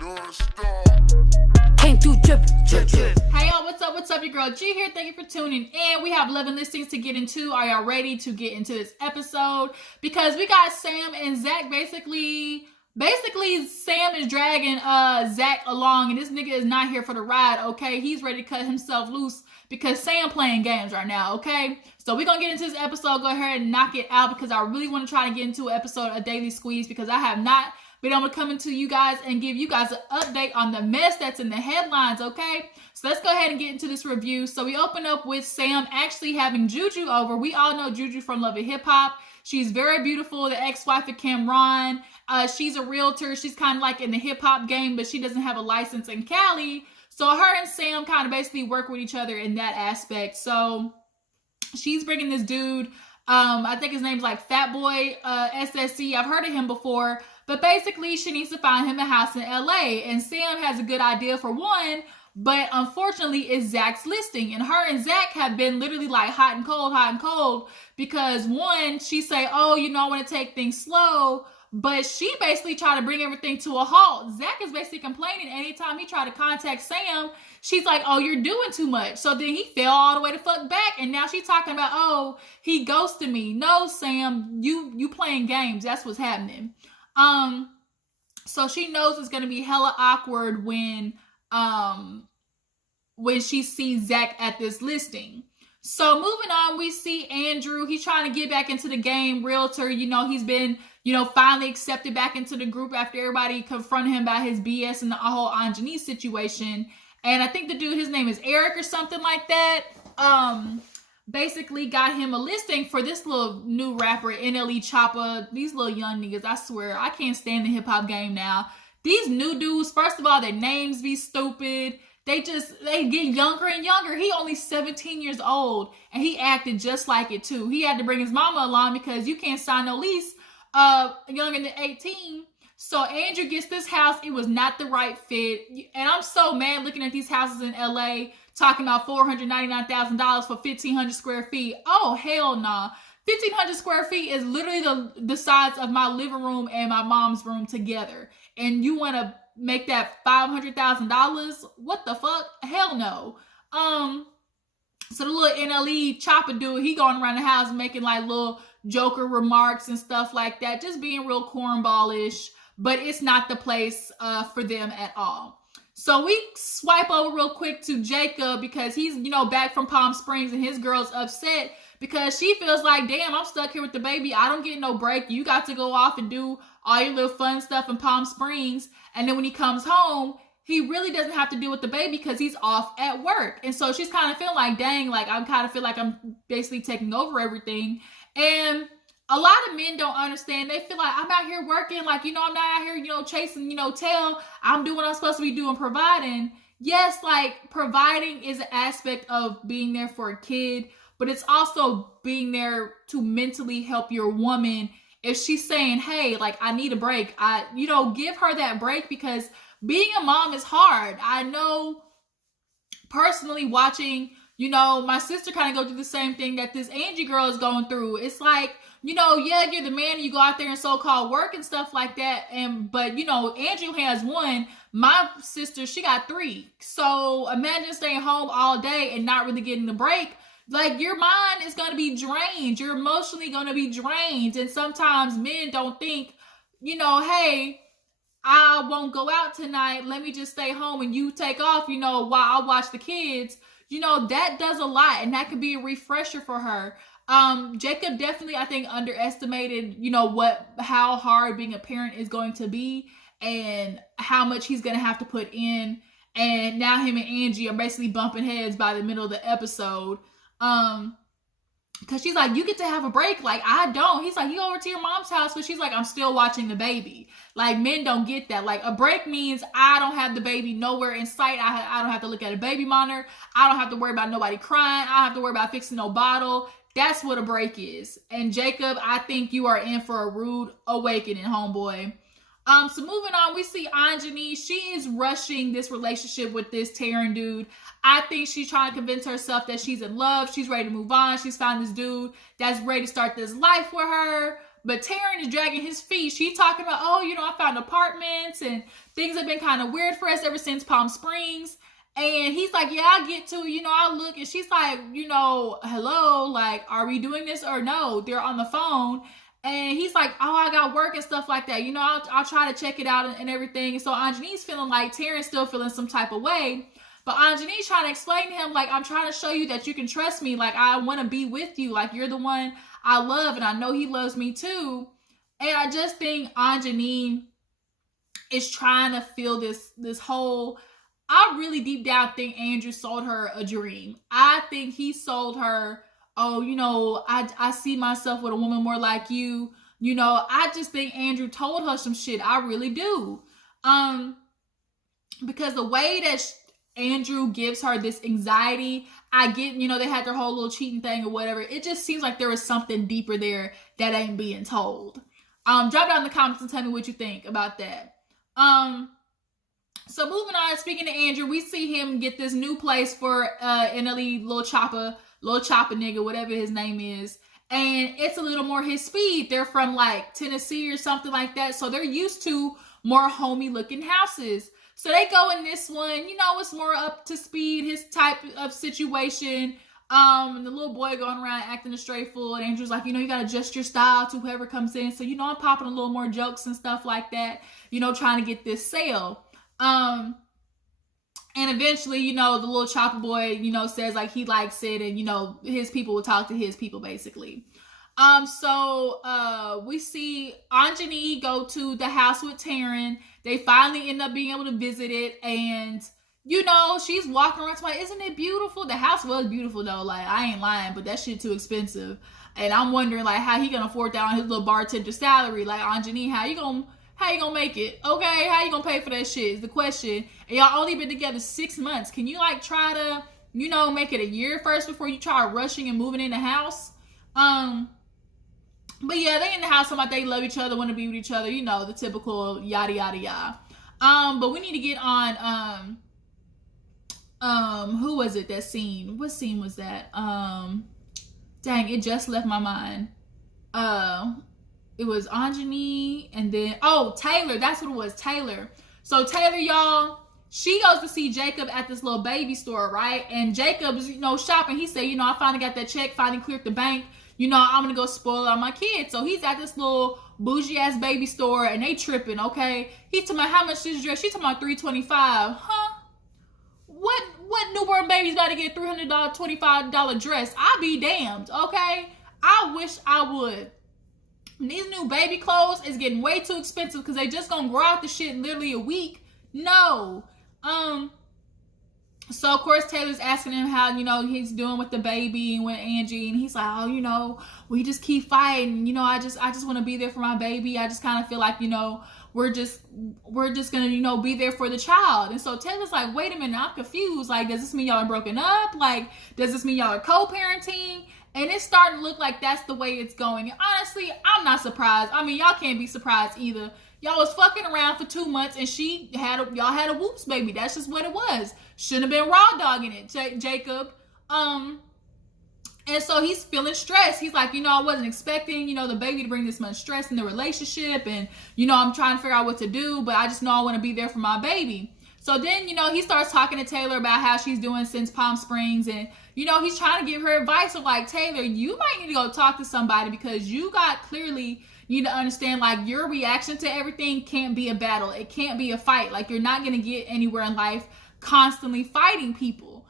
Came through drip, drip, drip. Hey y'all, what's up? What's up? Your girl G here. Thank you for tuning in. We have 11 listings to get into. Are y'all ready to get into this episode? Because we got Sam and Zach basically Sam is dragging Zach along, and this nigga is not here for the ride, okay? He's ready to cut himself loose because Sam playing games right now, okay? So we're gonna get into this episode. Go ahead and knock it out because I really want to try to get into an episode of Daily Squeeze because I have not been able to come into you guys and give you guys an update on the mess that's in the headlines, okay? So let's go ahead and get into this review. So we open up with Sam actually having JuJu over. We all know JuJu from Love and Hip Hop. She's very beautiful, the ex-wife of Cameron. She's a realtor. She's kind of like in the hip hop game, but she doesn't have a license in Cali. So her and Sam kind of basically work with each other in that aspect. So she's bringing this dude, I think his name's like Fat Boy SSC. I've heard of him before. But basically, she needs to find him a house in LA. And Sam has a good idea for one, but unfortunately, it's Zach's listing. And her and Zach have been literally like hot and cold. Because one, she say, oh, you know, I want to take things slow. But she basically tried to bring everything to a halt. Zach is basically complaining anytime he tried to contact Sam. She's like, oh, you're doing too much. So then he fell all the way the fuck back. And now she's talking about, oh, he ghosted me. No, Sam, you playing games. That's what's happening. So she knows it's gonna be hella awkward when she sees Zach at this listing. So moving on, we see Andrew. He's trying to get back into the game, realtor. You know, he's been, you know, finally accepted back into the group after everybody confronted him about his BS and the whole Angie situation. And I think the dude, his name is Eric or something like that. Basically got him a listing for this little new rapper, NLE Choppa. These little young niggas, I swear, I can't stand the hip-hop game now. These new dudes, first of all, their names be stupid. They get younger and younger. He only 17 years old, and he acted just like it, too. He had to bring his mama along because you can't sign no lease younger than 18. So Andrew gets this house. It was not the right fit. And I'm so mad looking at these houses in LA, talking about $499,000 for 1,500 square feet. Oh, hell nah. 1,500 square feet is literally the size of my living room and my mom's room together. And you want to make that $500,000? What the fuck? Hell no. So the little NLE Choppa dude, he going around the house making like little Joker remarks and stuff like that. Just being real cornballish. But it's not the place for them at all. So we swipe over real quick to Jacob because he's, you know, back from Palm Springs and his girl's upset because she feels like, damn, I'm stuck here with the baby. I don't get no break. You got to go off and do all your little fun stuff in Palm Springs. And then when he comes home, he really doesn't have to deal with the baby because he's off at work. And so she's kind of feeling like, dang, like I kind of feel like I'm basically taking over everything. And a lot of men don't understand. They feel like I'm out here working, like, you know, I'm not out here, you know, chasing, you know, tail. I'm doing what I'm supposed to be doing, providing. Yes, like providing is an aspect of being there for a kid, but it's also being there to mentally help your woman. If she's saying, hey, like I need a break, you know, give her that break because being a mom is hard. I know personally watching, you know, my sister kind of go through the same thing that this Angie girl is going through. It's like, you know, yeah, you're the man, you go out there and so-called work and stuff like that. But, you know, Andrew has one. My sister, she got 3. So imagine staying home all day and not really getting the break. Like, your mind is going to be drained. You're emotionally going to be drained. And sometimes men don't think, you know, hey, I won't go out tonight. Let me just stay home and you take off, you know, while I watch the kids. You know, that does a lot. And that could be a refresher for her. Jacob definitely, I think, underestimated, you know, how hard being a parent is going to be and how much he's going to have to put in. And now him and Angie are basically bumping heads by the middle of the episode. Cause she's like, you get to have a break. Like, I don't. He's like, you go over to your mom's house, but she's like, I'm still watching the baby. Like, men don't get that. Like, a break means I don't have the baby nowhere in sight. I don't have to look at a baby monitor. I don't have to worry about nobody crying. I don't have to worry about fixing no bottle. That's what a break is. And Jacob, I think you are in for a rude awakening, homeboy. So moving on, we see Angie. She is rushing this relationship with this Taryn dude. I think she's trying to convince herself that she's in love. She's ready to move on. She's found this dude that's ready to start this life with her. but Taryn is dragging his feet. She's talking about, oh, you know, I found apartments and things have been kind of weird for us ever since Palm Springs. And he's like, yeah, I'll get to it. You know, I'll look. And she's like, you know, hello, like, are we doing this or no? They're on the phone. And he's like, oh, I got work and stuff like that. You know, I'll try to check it out and everything. So Anjani's feeling like Taryn's still feeling some type of way. But Anjani's trying to explain to him, like, I'm trying to show you that you can trust me. Like, I want to be with you. Like, you're the one I love. And I know he loves me too. And I just think Anjani is trying to feel this whole... I really deep down think Andrew sold her a dream. I think he sold her... oh, you know, I see myself with a woman more like you. You know, I just think Andrew told her some shit. I really do. Because the way that Andrew gives her this anxiety, I get, you know, they had their whole little cheating thing or whatever. It just seems like there was something deeper there that ain't being told. Drop down in the comments and tell me what you think about that. So moving on, speaking to Andrew, we see him get this new place for NLE Choppa nigga, whatever his name is. And it's a little more his speed. They're from like Tennessee or something like that. So they're used to more homey looking houses. So they go in this one, you know, it's more up to speed, his type of situation. And the little boy going around acting a straight fool. And Andrew's like, you know, you got to adjust your style to whoever comes in. So, you know, I'm popping a little more jokes and stuff like that, you know, trying to get this sale. And eventually, you know, the little Choppa boy, you know, says like he likes it and, you know, his people will talk to his people basically. So we see Anjani go to the house with Taryn. They finally end up being able to visit it. And, you know, she's walking around like, isn't it beautiful? The house was beautiful though. Like, I ain't lying, but that shit too expensive. And I'm wondering like how he gonna afford that on his little bartender salary. Like, Anjani, how you gonna make it? Okay, how you gonna pay for that shit is the question. And y'all only been together 6 months. Can you like try to, you know, make it a year first before you try rushing and moving in the house? But yeah, they in the house, somebody they love each other, want to be with each other, you know, the typical yada yada yada. But we need to get on who was it that scene? What scene was that? Dang, it just left my mind. It was Anjani and then, oh, Taylor. That's what it was, Taylor. So Taylor, y'all, she goes to see Jacob at this little baby store, right? And Jacob's, you know, shopping. He said, you know, I finally got that check, finally cleared the bank. You know, I'm going to go spoil it on my kids. So he's at this little bougie-ass baby store and they tripping, okay? He's talking about how much this dress? She's talking about $325. Huh? What newborn baby's about to get $300, $25 dress? I'll be damned, okay? I wish I would. These new baby clothes is getting way too expensive because they just gonna grow out the shit in literally a week. No. So of course Taylor's asking him how, you know, he's doing with the baby and with Angie, and he's like, oh, you know, we just keep fighting. You know, I just want to be there for my baby. I just kind of feel like, you know, we're just gonna, you know, be there for the child. And so Taylor's like, wait a minute, I'm confused. Like, does this mean y'all are broken up? Like, does this mean y'all are co-parenting? And it's starting to look like that's the way it's going. And honestly, I'm not surprised. I mean, y'all can't be surprised either. Y'all was fucking around for 2 months and y'all had a whoops baby. That's just what it was. Shouldn't have been raw dogging it, Jacob. And so he's feeling stressed. He's like, you know, I wasn't expecting, you know, the baby to bring this much stress in the relationship. And, you know, I'm trying to figure out what to do, but I just know I want to be there for my baby. So then, you know, he starts talking to Taylor about how she's doing since Palm Springs. And, you know, he's trying to give her advice of like, Taylor, you might need to go talk to somebody because you need to understand, like, your reaction to everything can't be a battle. It can't be a fight. Like, you're not going to get anywhere in life constantly fighting people.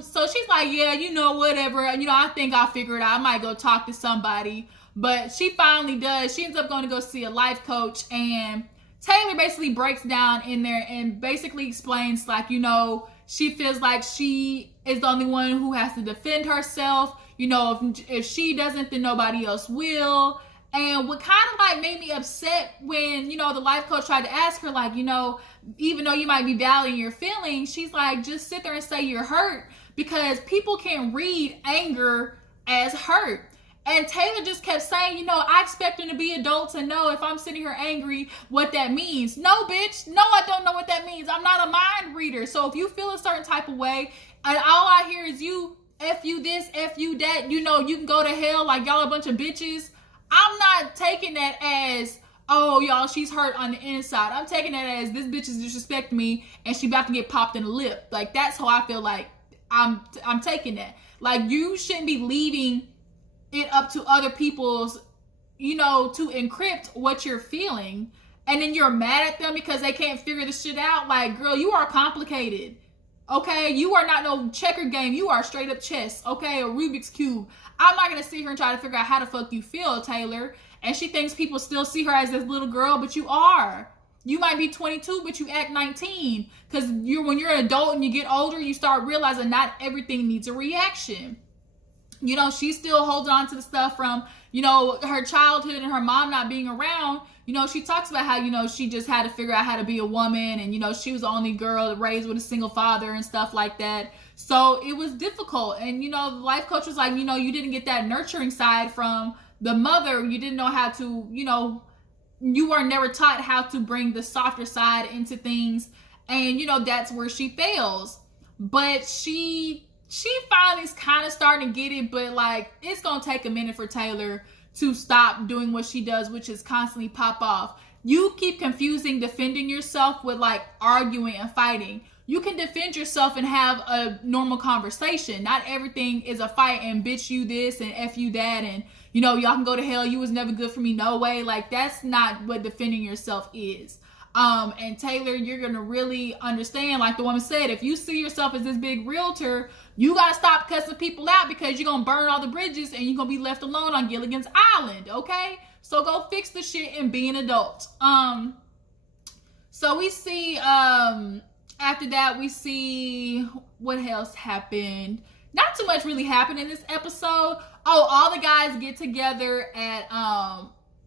So she's like, yeah, you know, whatever. You know, I think I'll figure it out. I might go talk to somebody. But she finally does. She ends up going to go see a life coach, and Taylor basically breaks down in there and basically explains, like, you know, she feels like she is the only one who has to defend herself. You know, if she doesn't, then nobody else will. And what kind of like made me upset when, you know, the life coach tried to ask her, like, you know, even though you might be validating your feelings, she's like, just sit there and say you're hurt, because people can read anger as hurt. And Taylor just kept saying, you know, I expect them to be adults and know if I'm sitting here angry, what that means. No, bitch. No, I don't know what that means. I'm not a mind reader. So if you feel a certain type of way and all I hear is you, F you this, F you that, you know, you can go to hell, like y'all a bunch of bitches. I'm not taking that as, oh, y'all, she's hurt on the inside. I'm taking that as, this bitch is disrespecting me and she about to get popped in the lip. Like, that's how I feel like I'm taking that. Like, you shouldn't be leaving it up to other people's, you know, to encrypt what you're feeling. And then you're mad at them because they can't figure the shit out. Like, girl, you are complicated. Okay? You are not no checker game. You are straight up chess. Okay? A Rubik's Cube. I'm not going to sit here and try to figure out how the fuck you feel, Taylor. And she thinks people still see her as this little girl, but you are. You might be 22, but you act 19. Because when you're an adult and you get older, you start realizing not everything needs a reaction. You know, she's still holding on to the stuff from, you know, her childhood and her mom not being around. You know, she talks about how, you know, she just had to figure out how to be a woman. And, you know, she was the only girl raised with a single father and stuff like that. So it was difficult. And, you know, the life coach was like, you know, you didn't get that nurturing side from the mother. You didn't know how to, you know, you were never taught how to bring the softer side into things. And, you know, that's where she fails. But she finally is kind of starting to get it. But, like, it's going to take a minute for Taylor to stop doing what she does, which is constantly pop off. You keep confusing defending yourself with, like, arguing and fighting. You can defend yourself and have a normal conversation. Not everything is a fight and bitch you this and F you that and, you know, y'all can go to hell. You was never good for me. No way. Like, that's not what defending yourself is. And Taylor, you're going to really understand, like the woman said, if you see yourself as this big realtor, you got to stop cussing people out because you're going to burn all the bridges and you're going to be left alone on Gilligan's Island. Okay. So go fix the shit and be an adult. So we see, after that, we see what else happened. Not too much really happened in this episode. Oh, all the guys get together at,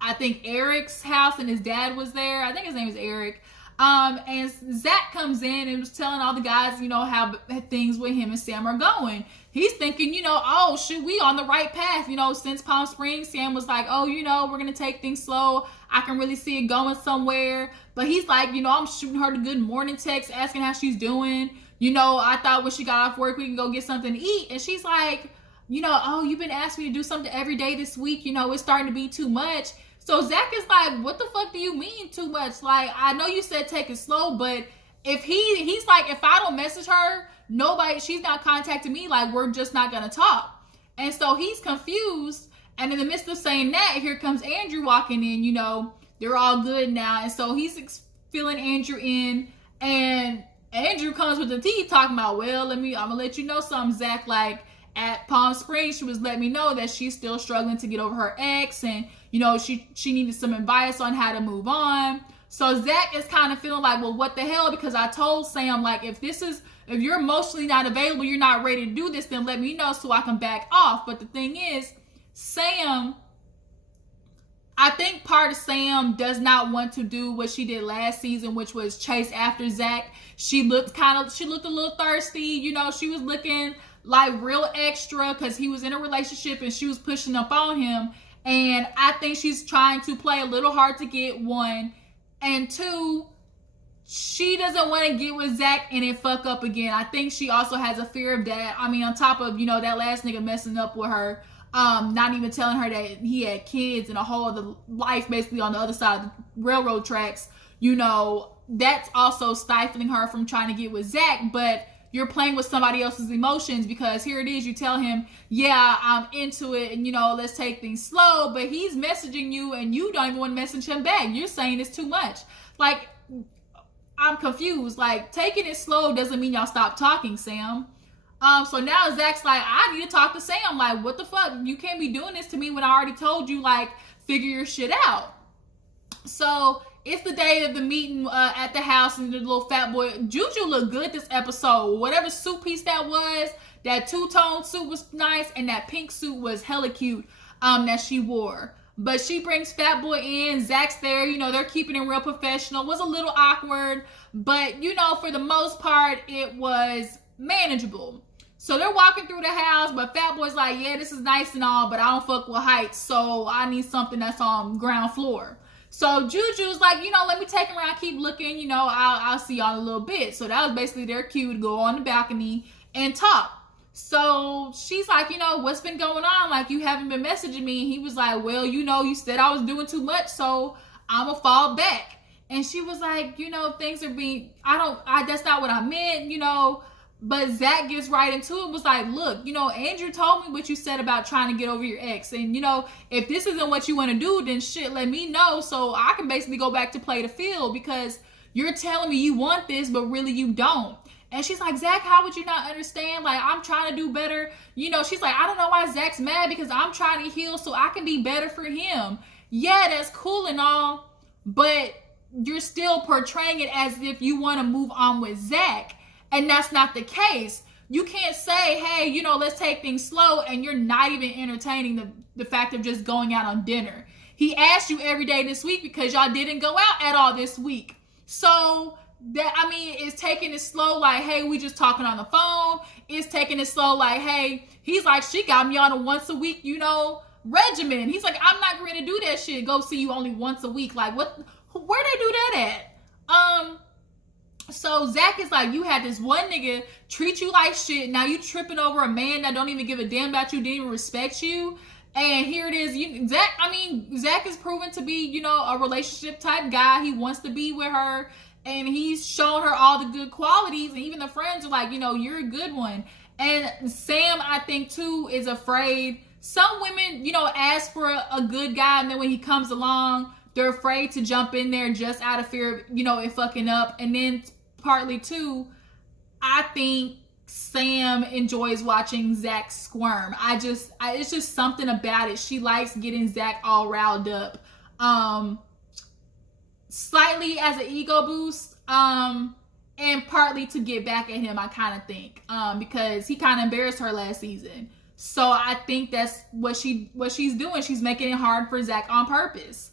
I think Eric's house and his dad was there. I think his name is Eric. And Zach comes in and was telling all the guys, you know, how things with him and Sam are going. He's thinking, you know, oh, shoot, we on the right path. You know, since Palm Springs, Sam was like, oh, you know, we're going to take things slow. I can really see it going somewhere. But he's like, you know, I'm shooting her the good morning text, asking how she's doing. You know, I thought when she got off work, we can go get something to eat. And she's like, you know, oh, you've been asking me to do something every day this week. You know, it's starting to be too much. So Zach is like, what the fuck do you mean too much? Like, I know you said take it slow, but if he's like, if I don't message her, she's not contacting me, like, we're just not gonna talk. And so he's confused. And in the midst of saying that, here comes Andrew walking in, you know, they're all good now. And so he's filling Andrew in, and Andrew comes with the tea talking about, well, I'm gonna let you know something, Zach. Like, at Palm Springs, she was letting me know that she's still struggling to get over her ex, and, you know, she needed some advice on how to move on. So Zach is kind of feeling like, well, what the hell? Because I told Sam, like, if you're emotionally not available, you're not ready to do this, then let me know so I can back off. But the thing is, Sam, I think part of Sam does not want to do what she did last season, which was chase after Zach. She looked a little thirsty. You know, she was looking like real extra because he was in a relationship and she was pushing up on him. And I think she's trying to play a little hard to get, one. And two, she doesn't want to get with Zach and it fuck up again. I think she also has a fear of that. I mean, on top of, you know, that last nigga messing up with her, not even telling her that he had kids and a whole other life basically on the other side of the railroad tracks. You know, that's also stifling her from trying to get with Zach. But you're playing with somebody else's emotions, because here it is, you tell him, yeah, I'm into it, and, you know, let's take things slow, but he's messaging you and you don't even want to message him back. You're saying it's too much. Like, I'm confused. Like, taking it slow doesn't mean y'all stop talking, Sam. So now Zach's like, I need to talk to Sam. Like, what the fuck? You can't be doing this to me when I already told you, like, figure your shit out. So it's the day of the meeting at the house, and the little fat boy, JuJu looked good this episode. Whatever suit piece that was, that two-tone suit was nice, and that pink suit was hella cute that she wore. But she brings fat boy in, Zach's there, you know, they're keeping it real professional. It was a little awkward, but, you know, for the most part, it was manageable. So they're walking through the house, but fat boy's like, yeah, this is nice and all, but I don't fuck with heights, so I need something that's on ground floor. So JuJu's like, you know, let me take him around, keep looking, you know, I'll see y'all in a little bit. So that was basically their cue to go on the balcony and talk. So she's like, you know, what's been going on? Like, you haven't been messaging me. And he was like, well, you know, you said I was doing too much, so I'm gonna fall back. And she was like, you know, things are being, that's not what I meant, you know. But Zach gets right into it, was like, look, you know, Andrew told me what you said about trying to get over your ex. And, you know, if this isn't what you want to do, then shit, let me know so I can basically go back to play the field, because you're telling me you want this, but really you don't. And she's like, Zach, how would you not understand? Like, I'm trying to do better. You know, she's like, I don't know why Zach's mad, because I'm trying to heal so I can be better for him. Yeah, that's cool and all, but you're still portraying it as if you want to move on with Zach. And that's not the case. You can't say, hey, you know, let's take things slow, and you're not even entertaining the fact of just going out on dinner. He asked you every day this week because y'all didn't go out at all this week. So that, I mean, it's taking it slow, like, hey, we just talking on the phone. It's taking it slow, like, hey, he's like, she got me on a once a week, you know, regimen. He's like, I'm not going to do that shit. Go see you only once a week. Like, what? Where they do that at? So Zach is like, you had this one nigga treat you like shit. Now you tripping over a man that don't even give a damn about you, didn't even respect you. And here it is. Zach is proven to be, you know, a relationship type guy. He wants to be with her, and he's shown her all the good qualities. And even the friends are like, you know, you're a good one. And Sam, I think too, is afraid. Some women, you know, ask for a good guy, and then when he comes along, they're afraid to jump in there just out of fear of, you know, it fucking up. And then partly too, I think Sam enjoys watching Zach squirm. It's just something about it. She likes getting Zach all riled up. Slightly as an ego boost, and partly to get back at him, I kind of think. Because he kind of embarrassed her last season. So I think that's what she's doing. She's making it hard for Zach on purpose.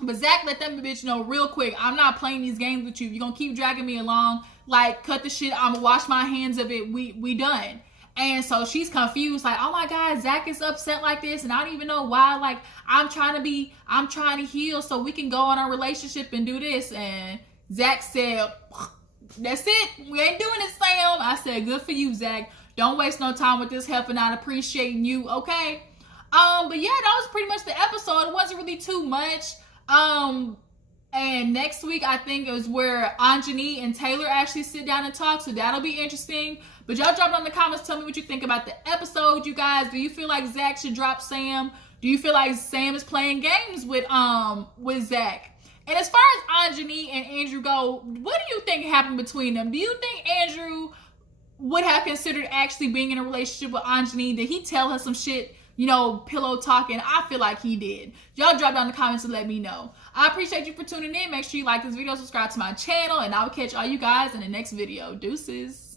But Zach let that bitch know real quick, I'm not playing these games with you. You're gonna keep dragging me along. Like, cut the shit. I'm gonna wash my hands of it. We done. And so she's confused, like, oh my God, Zach is upset like this, and I don't even know why. Like, I'm trying to heal so we can go on our relationship and do this. And Zach said, that's it. We ain't doing it, Sam. I said, good for you, Zach. Don't waste no time with this help, and not appreciating you, okay? But yeah, that was pretty much the episode. It wasn't really too much. And next week, I think it was where Angie and Taylor actually sit down and talk, so that'll be interesting. But y'all drop down in the comments, tell me what you think about the episode, you guys. Do you feel like Zach should drop Sam? Do you feel like Sam is playing games with Zach? And as far as Angie and Andrew go, what do you think happened between them? Do you think Andrew would have considered actually being in a relationship with Angie? Did he tell her some shit, you know, pillow talking? I feel like he did. Y'all drop down in the comments and let me know. I appreciate you for tuning in. Make sure you like this video, subscribe to my channel, and I will catch all you guys in the next video. Deuces.